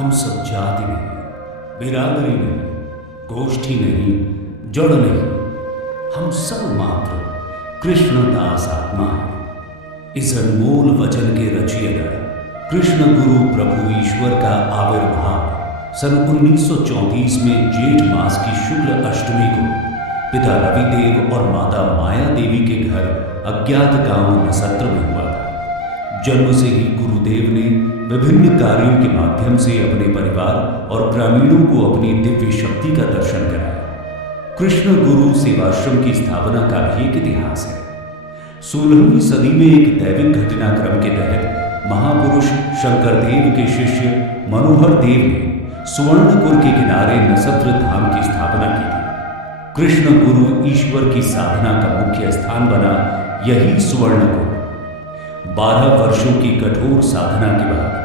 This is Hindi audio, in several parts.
हम सब जाति नहीं, बिरादरी नहीं, गोष्ठी नहीं, जड़ नहीं, हम सब मात्र कृष्णदास आत्मा है। इस अनमोल वचन के रचिएगा कृष्ण गुरु प्रभु ईश्वर का आविर्भाव सन 1934 में जेठ मास की शुक्ल अष्टमी को पिता रविदेव और माता माया देवी के घर अज्ञात गांव नसत्र में हुआ था। जन्म से ही गुरुदेव ने विभिन्न कार्यों के माध्यम से अपने परिवार और ग्रामीणों को अपनी दिव्य शक्ति का दर्शन कराया। कृष्ण गुरु सेवाश्रम की स्थापना का भी एक इतिहास है। 16वीं सदी में एक दैविक घटनाक्रम के तहत महापुरुष शंकरदेव के शिष्य मनोहर देव ने सुवर्णपुर के किनारे नसत्र धाम की स्थापना की थी। कृष्ण गुरु ईश्वर की साधना का मुख्य स्थान बना यही सुवर्णपुर। 12 वर्षों की कठोर साधना के बाद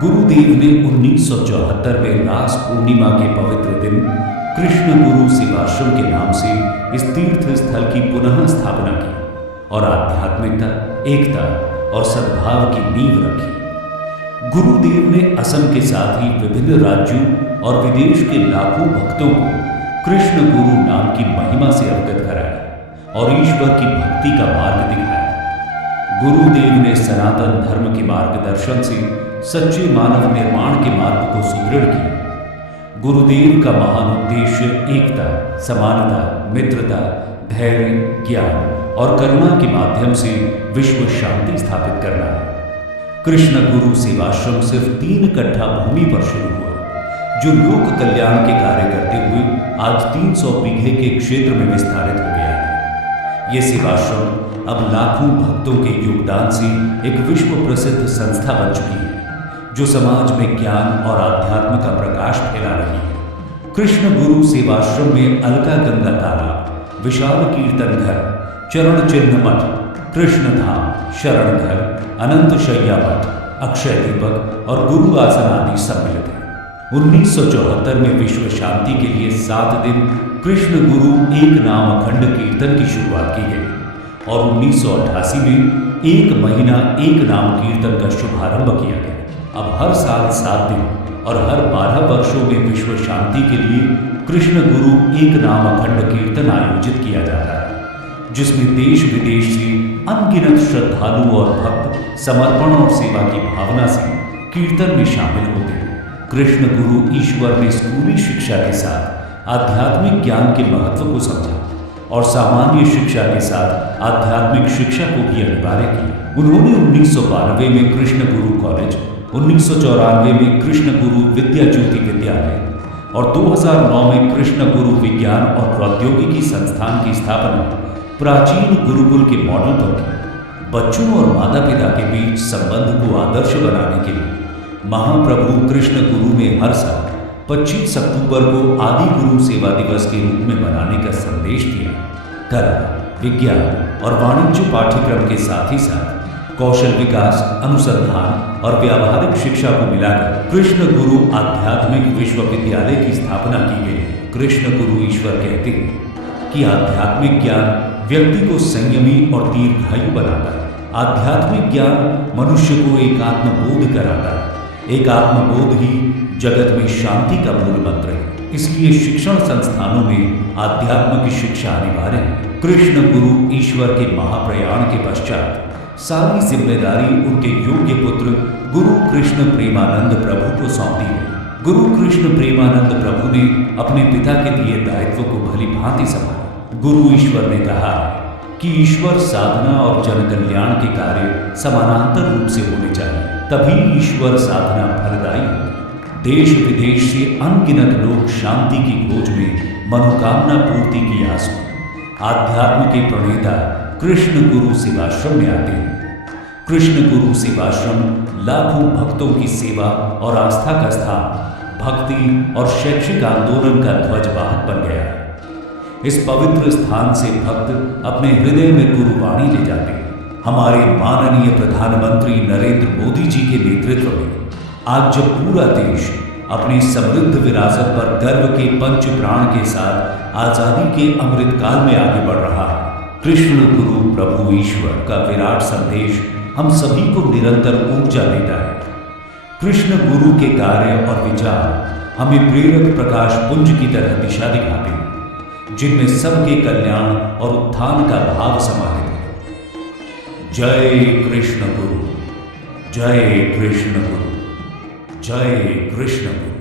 गुरुदेव ने 1974 में रास पूर्णिमा के पवित्र दिन कृष्ण गुरु सेवाश्रम के नाम से इस तीर्थ स्थल की पुनः स्थापना की और आध्यात्मिकता, एकता और सद्भाव की नींव रखी। गुरुदेव ने असम के साथ ही विभिन्न राज्यों और विदेश के लाखों भक्तों को कृष्ण गुरु नाम की महिमा से अवगत कराया और ईश्वर की भक्ति का मार्ग दिखाया। गुरुदेव ने सनातन धर्म के मार्गदर्शन से सच्चे मानव निर्माण के मार्ग को सुदृढ़ किया। गुरुदेव का महान उद्देश्य एकता, समानता, मित्रता, धैर्य, ज्ञान और करुणा के माध्यम से विश्व शांति स्थापित करना है। कृष्ण गुरु सेवाश्रम सिर्फ 3 कट्ठा भूमि पर शुरू हुआ, जो लोक कल्याण के कार्य करते हुए आज 300 बीघे के क्षेत्र में विस्तारित हो गया है। ये सेवाश्रम अब लाखों भक्तों के योगदान से एक विश्व प्रसिद्ध संस्था बन चुकी है, जो समाज में ज्ञान और आध्यात्म का प्रकाश फैला रही है। कृष्ण गुरु सेवाश्रम में अलका गंगा तालाब, विशाल कीर्तन घर, चरण चिन्ह मठ, कृष्ण धाम, शरण घर, अनंत शैया मठ, अक्षय दीपक और गुरु आसन आदि सम्मिलित है। 1974 में विश्व शांति के लिए 7 दिन कृष्ण गुरु एक नाम अखंड कीर्तन की शुरुआत की गई और 1988 में 1 महीना एक नाम कीर्तन का शुभारंभ किया गया। अब हर साल 7 दिन और हर 12 वर्षों में विश्व शांति के लिए कृष्ण गुरु एक नाम अखंड कीर्तन आयोजित किया जाता है, जिसमें देश विदेश से अनगिनत श्रद्धालु और भक्त समर्पण और सेवा की भावना से कीर्तन में शामिल होते हैं। कृष्ण गुरु ईश्वर ने स्कूली शिक्षा के साथ आध्यात्मिक ज्ञान के महत्व को समझा और सामान्य शिक्षा के साथ आध्यात्मिक शिक्षा को भी अनिवार्य किया। उन्होंने 1992 में कृष्ण गुरु कॉलेज, 1994 में कृष्ण गुरु विद्या ज्योति विद्यालय और 2009 में कृष्ण गुरु विज्ञान और प्रौद्योगिकी संस्थान की स्थापना प्राचीन गुरुकुल के मॉडल पर की। बच्चों और माता पिता के बीच संबंध को आदर्श बनाने के लिए महाप्रभु कृष्ण गुरु ने हर साल 25 अक्टूबर को आदि गुरु सेवा दिवस के रूप में मनाने का संदेश दिया। कला, विज्ञान और वाणिज्य पाठ्यक्रम के साथ ही साथ कौशल विकास, अनुसंधान और व्यावहारिक शिक्षा को मिलाकर कृष्ण गुरु आध्यात्मिक विश्वविद्यालय की स्थापना की गई है। कृष्ण गुरु ईश्वर कहते हैं कि आध्यात्मिक ज्ञान व्यक्ति को संयमी और दीर्घायु बनाता है। आध्यात्मिक ज्ञान मनुष्य को एकात्मबोध कराता है। एकात्मबोध ही जगत में शांति का मूल मंत्र है। इसलिए शिक्षण संस्थानों में आध्यात्म की शिक्षा अनिवार्य है। कृष्ण गुरु ईश्वर के महाप्रयाण के पश्चात सारी जिम्मेदारी उनके योग्य पुत्र गुरु कृष्ण प्रेमानंद प्रभु को सौंपी है। गुरु कृष्ण प्रेमानंद प्रभु ने अपने पिता के दिए दायित्व को भली भांति संभाला। गुरु ईश्वर ने कहा कि ईश्वर साधना और जन कल्याण के कार्य समानांतर रूप से होने चाहिए, तभी ईश्वर साधना फलदायी होगी। देश विदेश से अनगिनत लोग शांति की खोज में मनोकामना पूर्ति की आस में आध्यात्म के प्रणेता कृष्ण गुरु सेवाश्रम में आते हैं। कृष्ण गुरु सेवाश्रम लाखों भक्तों की सेवा और आस्था का स्थान, भक्ति और शैक्षिक आंदोलन का ध्वजवाहक बन गया है। इस पवित्र स्थान से भक्त अपने हृदय में गुरुवाणी ले जाते हैं। हमारे माननीय प्रधानमंत्री नरेंद्र मोदी जी के नेतृत्व में आज जब पूरा देश अपनी समृद्ध विरासत पर गर्व के पंच प्राण के साथ आजादी के अमृत काल में आगे बढ़ रहा है, कृष्ण गुरु प्रभु ईश्वर का विराट संदेश हम सभी को निरंतर ऊर्जा देता है। कृष्ण गुरु के कार्य और विचार हमें प्रेरक प्रकाश पुंज की तरह दिशा दिखाते हैं, जिनमें सबके कल्याण और उत्थान का भाव समाहित है। जय कृष्ण गुरु, जय कृष्ण गुरु, जय कृष्ण गुरु।